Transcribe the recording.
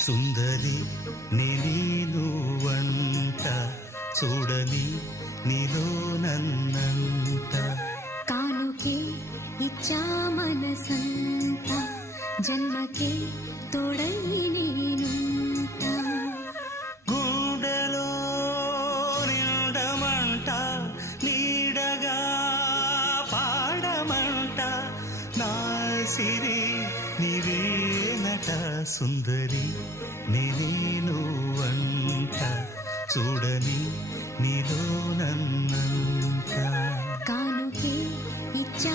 సుందరి నీను వంట చూడని నీలో నన్నంత కానుకే ఇచ్చా మనసంత జన్మకే తోడై నేనుంట గుండెలో నిండమంట నీడగా పాడమంట నా సిరి నీవేనట సుందరి నేను వంట చూడని నీలో నన్నంత కానుకే ఇచ్చా